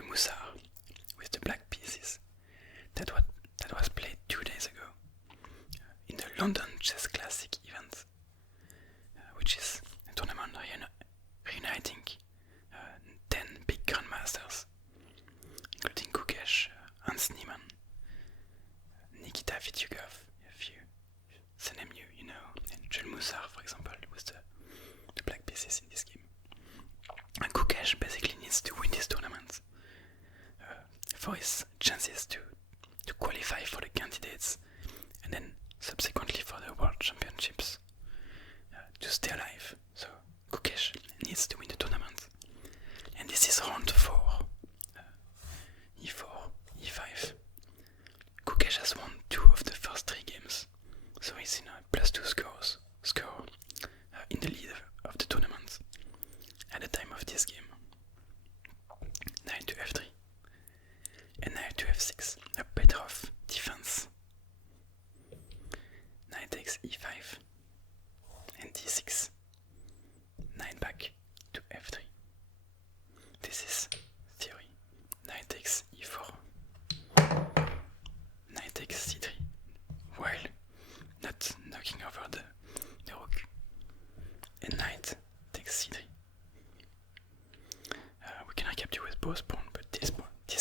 Jules Moussard with the black pieces. That was played 2 days ago in the London Chess Classic event, which is a tournament reuniting 10 big grandmasters, including Gukesh, Hans Niemann, Nikita Vityugov, if you the name you know, and Jules Moussard, for example, with the black pieces in this game. And Gukesh basically needs to win this tournament for his chances to qualify for the candidates and then subsequently for the World Championships to stay alive. So Gukesh needs to win the tournament. And this is round 4. E4, E5. Gukesh has won 2 of the first 3 games, so he's in a +2 score in the lead of the tournament at the time of this game. Knight to f3 and knight to f6, a Petrov defense. Knight takes e5 and d6, knight back to f3. This is theory. Knight takes e4, knight takes c3, while not knocking over the rook, and knight takes c3. We can recapture with both pawns, but this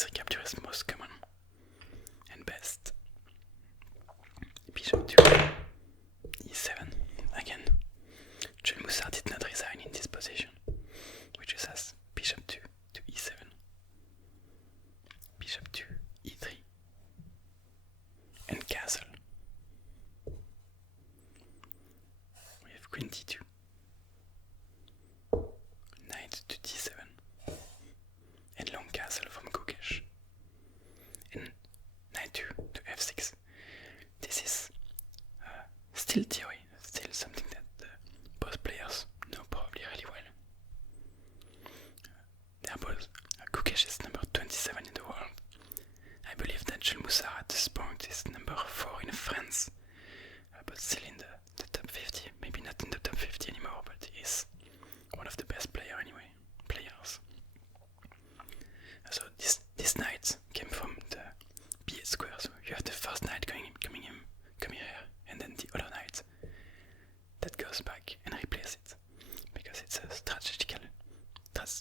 recapture is most common and best. Bishop to e7. Again, Jules Moussard did not resign in this position, which is as bishop to e7, bishop to e3, and castle. We have queen d2, knight to d7, and long castle from Gukesh, and knight to f6. This is still theory, still something that both players know probably really well. They are both Gukesh is number 27 in the world. I believe that Jules Moussard at this point is number 4 in France, but still in the top 50. Maybe not in the top 50 anymore, but he is one of the best players. So this knight came from the b8 square. So you have the first knight coming here, and then the other knight that goes back and replaces it, because it's a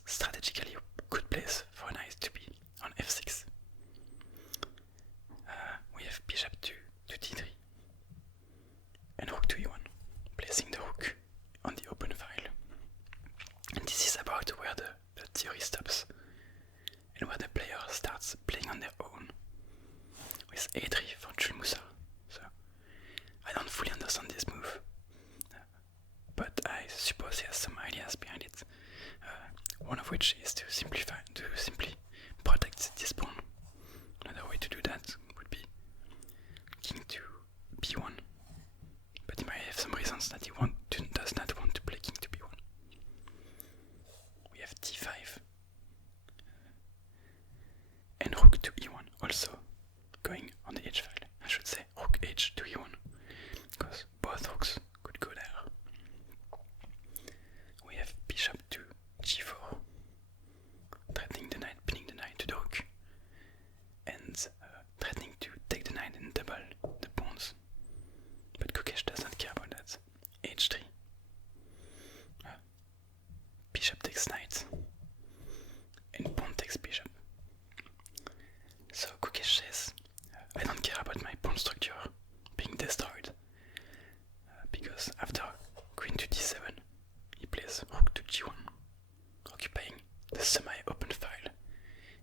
strategically good place for a knight to be on f6. We have bishop to d3 and rook to e1, placing the rook on the open file. And this is about where the theory stops and where the player starts playing on their own, with a3 for Jules Moussard. So I don't fully understand this move, but I suppose he has some ideas behind it. One of which is to simply protect this pawn. Another way to do that would be king to b1, but he might have some reasons that he does not want to play king to b1. We have d5 and rook to e1, also going on the h file. I should say rook h to e1, because both rooks could go there. We have bishop to g4, threatening the knight, pinning the knight to the rook, and threatening to take the knight and double the pawns. But Gukesh does not care about that. h3, bishop takes knight, and pawn takes bishop. So Gukesh says, I don't care about my pawn structure being destroyed, because after queen to d7, he plays rook to g1, occupying the semi-open file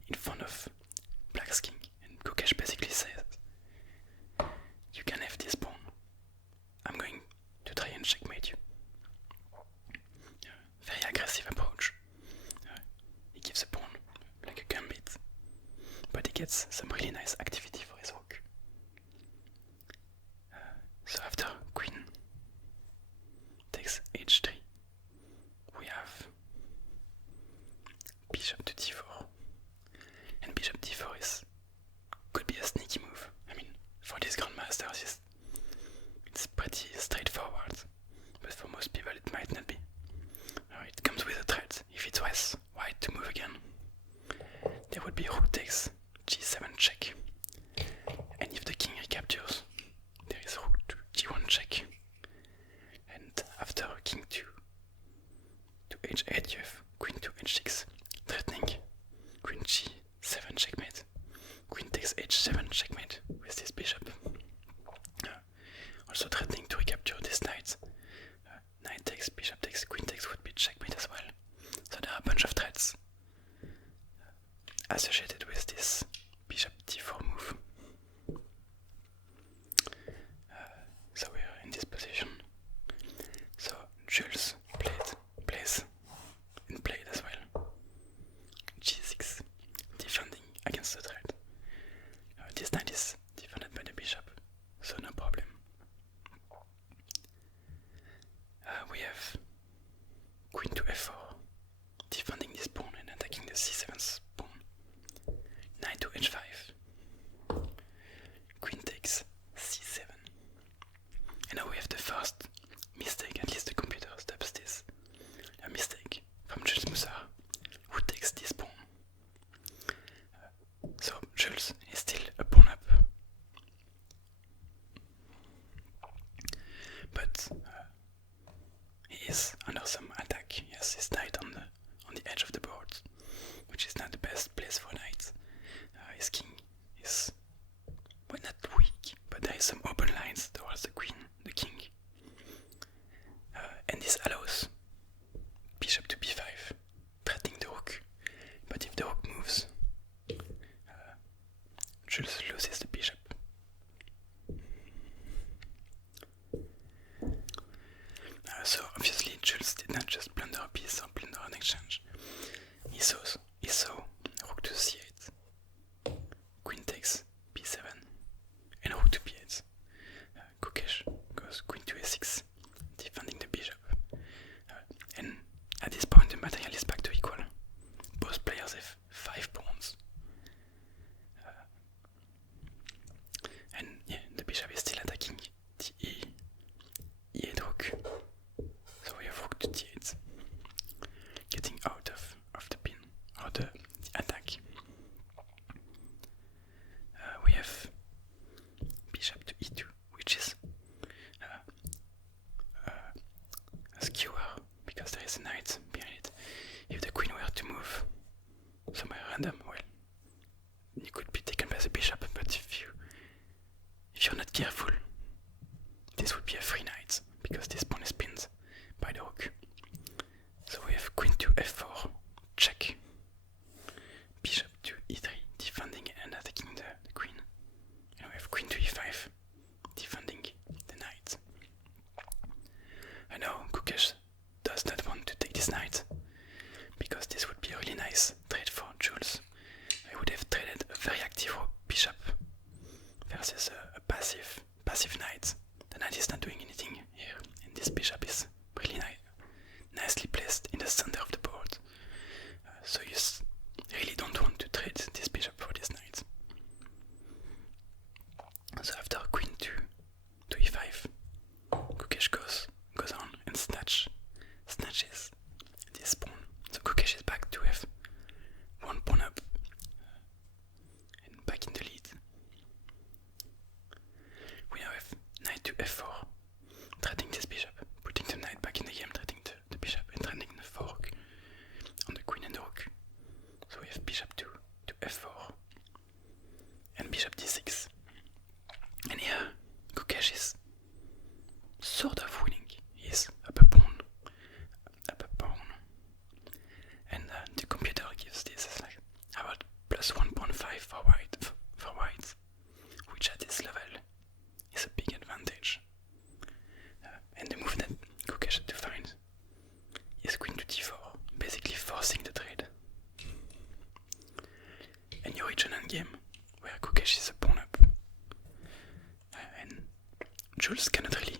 in front of black's king. And Gukesh basically says, you can have this pawn, I'm going to try and checkmate you. Very aggressive approach. He gives a pawn like a gambit, but he gets some really nice activity for his rook. So after queen takes h3, we have bishop to d4, and bishop d4 could be a sneaky move. I mean, for these grandmasters it's pretty straightforward, but for most people it might not be. It comes with a threat. If it was white to move again, there would be rook takes g7 check. And if the king recaptures, there is rook to g1 check. And after king to h8, you have queen to h6, threatening queen g7 checkmate. Queen takes h7 checkmate with this bishop. Also threatening to recapture this knight. Knight takes, bishop takes, queen takes would be checkmate as well. So there are a bunch of threats associated with this bishop d4 move. So we are in this position. So Jules plays as well. g6, defending against the threat. This knight is defended by the bishop, so no problem. We have queen to f4, defending this pawn and attacking the c7 pawn. Knight to h5, queen takes c7. And now we have the first mistake, at least the computer stops this. A mistake from Jules Moussard, who takes this pawn. So Jules is still a pawn up. But he is under some attack. He has his knight on the edge of the board, which is not the best place for knights. His king is, well, not weak, but there is some open lines towards the queen, the king. And this allows bishop to b5, threatening the rook. But if the rook moves, Jules loses the bishop. So obviously Jules did not just blunder a piece or blunder an exchange. He saw rook to c8, queen takes b7, and rook to b8. Gukesh goes queen to a6, defending the bishop. And at this point the material is back to equal. Both players have 5 pawns. And yeah, the bishop is still attacking the e8 rook. So we have rook to d8, getting out of the pin, or the attack. We have bishop to e2, which is a skewer, because there is a knight behind it. If the queen were to move somewhere random, well, you could be taken by the bishop, but if you're not careful, this would be a free knight, because this pawn is pinned by the rook. So we have queen to f4, check, bishop to e3, defending and attacking the queen, and we have queen to e5, defending the knight. I know Gukesh does not want to take this knight, because this would be a really nice trade for Jules. I would have traded a very active bishop versus a passive knight. The knight is not doing anything here, and this bishop is really nicely placed in the center of the board. So you really don't want to trade this bishop for this knight. So after queen to e5, Gukesh goes on and snatches this pawn. So Gukesh is back to have 1 pawn up and back in the lead. We now have knight to f4, threatening this bishop, putting the knight back in the game, threatening the bishop, and threatening the fork on the queen and the rook. So we have bishop to f4 and bishop d6. And here Gukesh is sort of winning. He's up a pawn. And the computer gives this as like about plus 1.5 for white, which at this level is a big advantage. And the move that Gukesh had to find is queen to d4, basically forcing the trade. And you reach an endgame where Gukesh is a pawn up. And Jules cannot really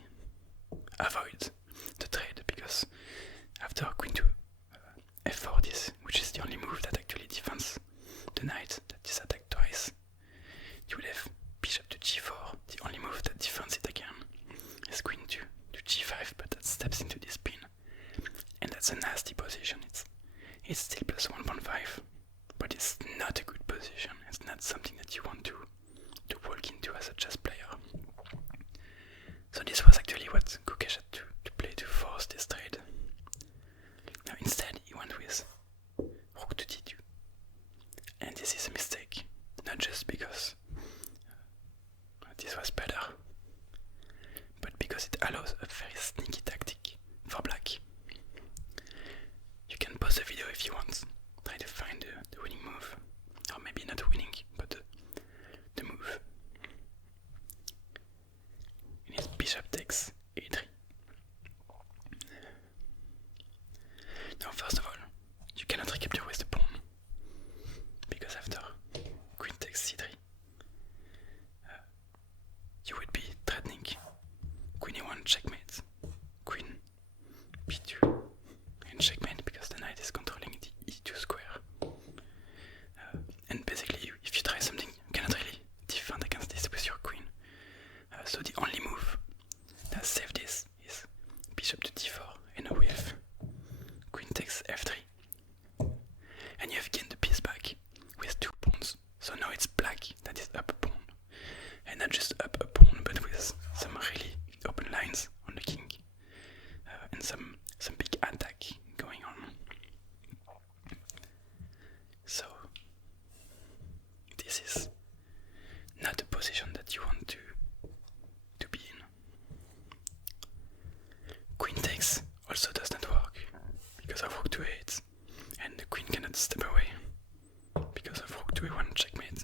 avoid the trade, because after queen to f4, which is the only move that actually defends the knight that is attacked twice, you will have bishop to g4, the only move that defends it again is queen to g5, but that steps into this pin, and that's a nasty position. It's still plus 1.5, but it's not a good position. It's not something that you want to walk into as a chess player. So this was actually what Gukesh had to play to force this trade. Now instead he went with rook to d2. And this is a mistake, not just because this was better, but because it allows a very sneaky tactic for black. You can pause the video if you want, try to find the winning move, or maybe not winning, but the move. And his bishop takes a3. Now first of all, you cannot recapture with the pawn, because after queen takes c3, you would be threatening queen a1 checkmate, queen b2, and checkmate because the knight is controlling the e2 square. And basically, if you try something, you cannot really defend against this with your queen. So the only move that saves this is bishop to d4, and now we have queen takes f3. And you have gained the piece back with 2 pawns. So now it's black that is up a pawn. And not just up a pawn, but with some really open lines on the king. And some big attack going on. So this is not a position that you want to be in. Queen takes also does not work because of rook to a8, and the queen cannot step away because of rook to a1 checkmate.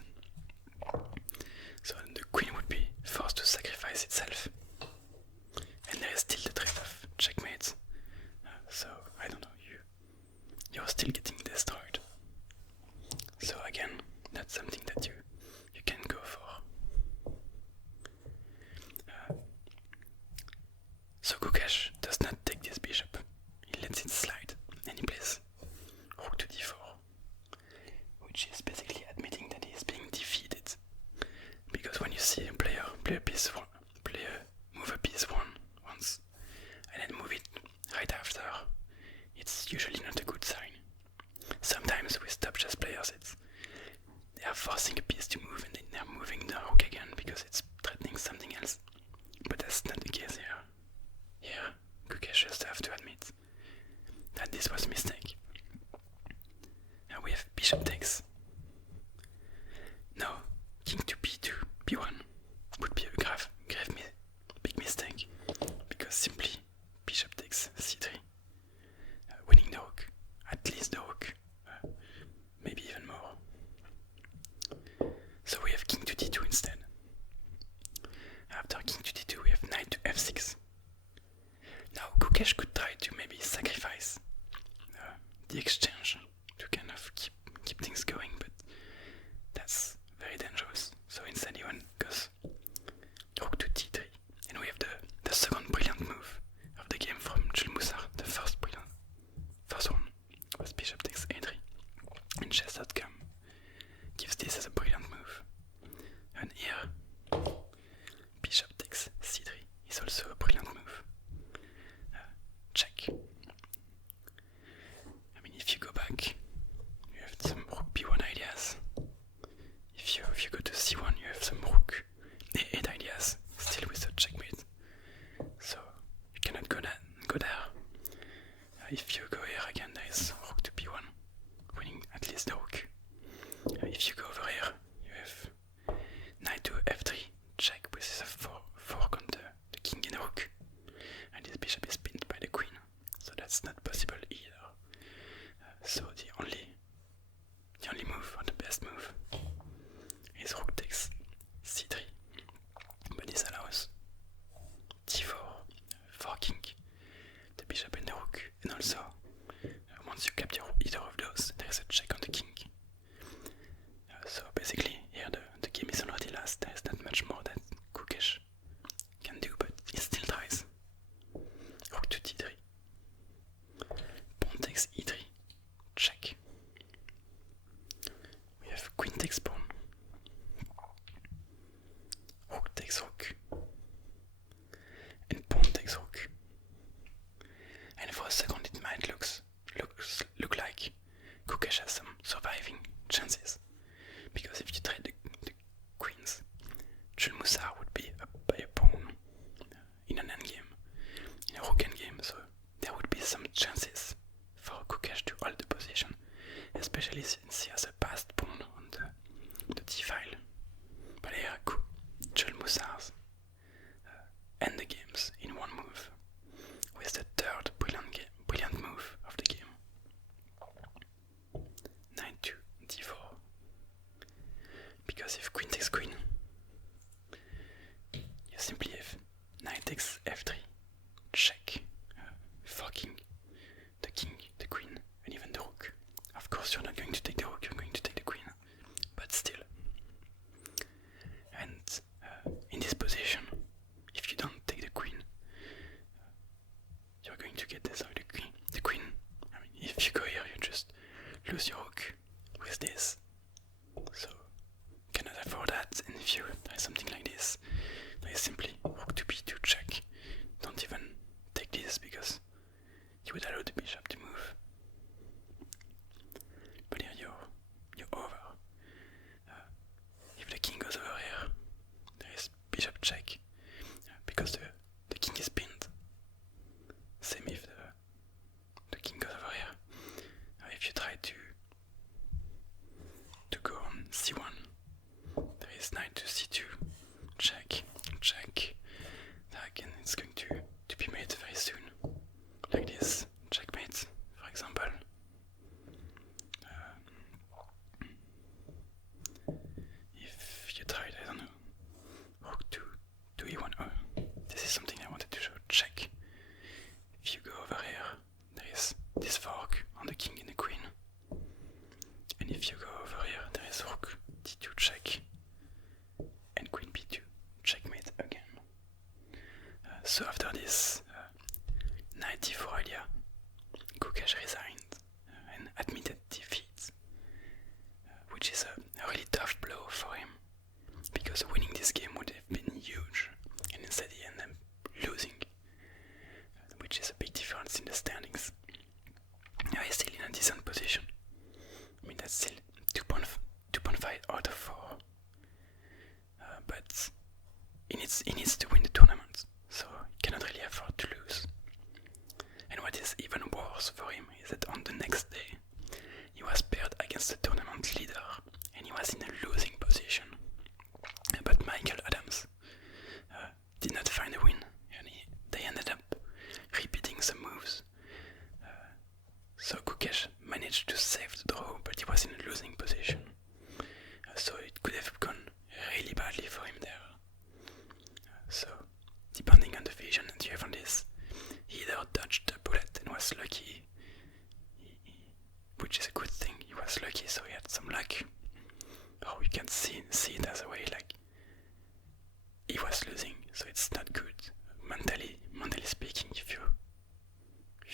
So the queen would be forced to sacrifice itself, and there is still the threat of checkmate. So I don't know, you're still getting destroyed. So again, that's something that you can go for. So Gukesh does not take this bishop. He lets it slide, and he plays rook to d4, which is basically admitting that he is being defeated. Because when you see a player move a piece once, and then move it right after, it's usually not a good sign. Sometimes with top chess players, they are forcing a piece to move, and then they're moving the rook again because it's threatening something else. But that's not the case here. Here, Gukesh just have to admit that this was a mistake. Now we have bishop takes. Now, king to b2, b1 would be a big mistake, because simply bishop takes c3, winning the rook, at least the rook, maybe even more. So we have king to d2 instead. After king to d2 we have knight to f6. Now Gukesh could try to maybe sacrifice the exchange to kind of keep things going. knight to c2, check, check, and it's going to be made very soon, like this, checkmate, for example. If you tried, I don't know, rook to e1, oh, this is something I wanted to show, check. If you go over here, there is this fork on the king and the queen, and if you go over here, there is rook d2 check, and queen b2 checkmate again. So after this knight d4 idea, Gukesh resigned and admitted defeat, which is a really tough blow for him, because winning this game would have been huge, and instead he ended up losing, which is a big difference in the standings. Now he's still in a decent position. I mean, that's still 2.5 out of 4. But he needs to win the tournament, so he cannot really afford to lose. And what is even worse for him is that on the next day, he was paired against the tournament leader, and he was in a losing position. But Michael Adams did not find a win, and they ended up repeating some moves. So Gukesh managed to save the draw, but he was in a losing position. So it could have gone really badly for him there. So, depending on the vision that you have on this, he either dodged a bullet and was lucky, which is a good thing, he was lucky, so he had some luck. Or you can see it as a way like he was losing, so it's not good. Mentally speaking, if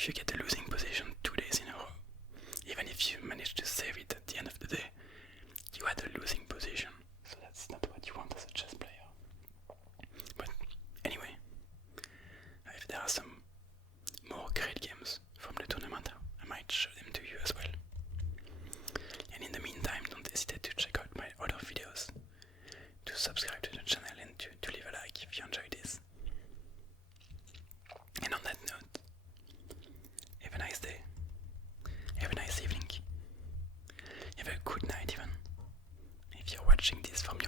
you get a losing position 2 days in a row, even if you manage to save it at the end of the day, you had a losing position, so that's not what you want as a chess player. But anyway, if there are some more great games from the tournament, I might show them to you as well. And in the meantime, don't hesitate to check out my other videos, to subscribe to the channel, and to leave a like if you enjoyed this. And on that note, have a nice day, have a nice evening, have a good night even, if you're watching this from your